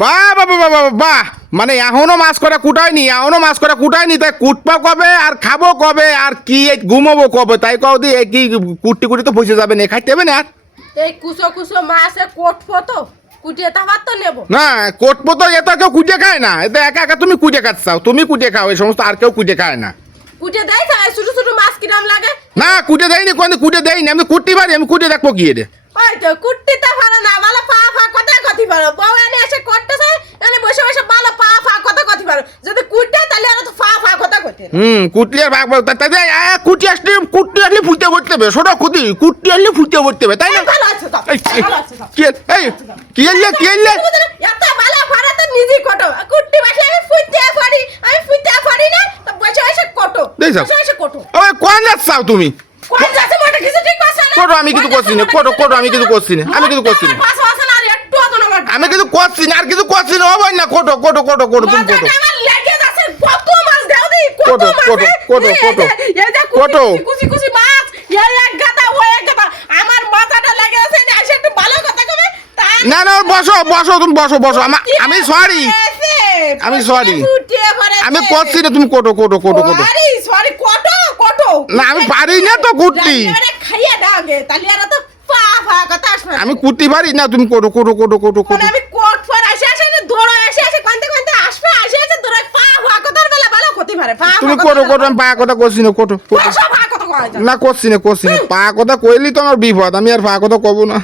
বাহ বাহ বাহ বাহ বাহ, মানে এখনো মাছ করা কুটায়নি তাই কুটপা কবে আর খাবো কবে আর কি এই ঘুমাবো কবে তাই কও দি এই কি কুটি কুটি তো বসে যাবে না খাইতে হবে না আর এই কুচো কুচো মাছে কোটবো তো কুটিয়ে তারপর তো নেবো। না কোটপো তো এত কেউ কুটে খায় না, এতে একা একা তুমি কুটে খাচ্ছাও, তুমি কুটে খাও, এই সমস্ত আর কেউ কুটে খায় না। কুটিয়ে দেয় তো ছোট ছোট মাছ কিরম লাগে? না কুটে দেয়নি, কোন কুটে দেয়নি, আমি কুটতে পারি, আমি কুটে দেখবো কি রে। ওই তো কুটতে পারো না, ভালো পা ফা কথা কথি পারো, বউ এনে এসে করতেছে এনে বসে বসে ভালো পা ফা কথা কথি পারো, যদি কুটতে তাহলে আর তো ফা ফা কথা কথি। কুটলি আর ভাগ তাই কুটি আসলে ফুটতে পড়তে হবে, ছোট খুদি কুটতে আসলে ফুটতে পড়তে হবে তাই না? ভালো আছে তো, এই ভালো আছে তো। কি আনলে এত ভালো পারা তো নিজেই কটো, কুটতে বসে আমি ফুটতে পারি না, তো বসে বসে কটো, দেখছো? বসে বসে কটো। ওই কোন যাচ্ছাও তুমি? কোন যাচ্ছে মোটা কিছু ঠিক আছে না? কোটো আমি কিছু করছি না, কোটো আমি কিছু করছি না, আমি কিছু করছি না, পাঁচ আছে না আর একটু তো না মোটা। আমি কিছু করছি না, আর কিছু করছি না, হবে না, কোটো তুমি কোটো। মাথাটা আমার লেগে যাচ্ছে, কত মাছ দাও দি, কত কোটো, মাছ। কোটো, এই যে কোটো। কুচি কুচি মাছ, এই এক গাদা ওই এক গাদা, আমার মাথাটা লেগে আছে, এসে একটু ভালো কথা কবে। না না বসো তুমি বসো আমি সরি, আমি sorry। আমি করছি না, তুমি কোটো। আরে সরি কটো। না আমি পারি না তো কুটতি, আরে খাইয়ে দাও গে, তাহলে আর তো পা ফা কথা আসবে না। আমি কুটতে পারি না, তুমি কোটো। মানে আমি কোট ফর আসে দৌড়ো আসে কানতে আসে দৌড়ো পা ফা কথার বেলা ভালো ক্ষতি পারে। পা তুমি কোটো আমি পা কথা করছি না, কোটো সব পা কথা কয় যায়। না করছি না, পা কথা কইলি তো আমার বিপদ, আমি আর পা কথা কব না।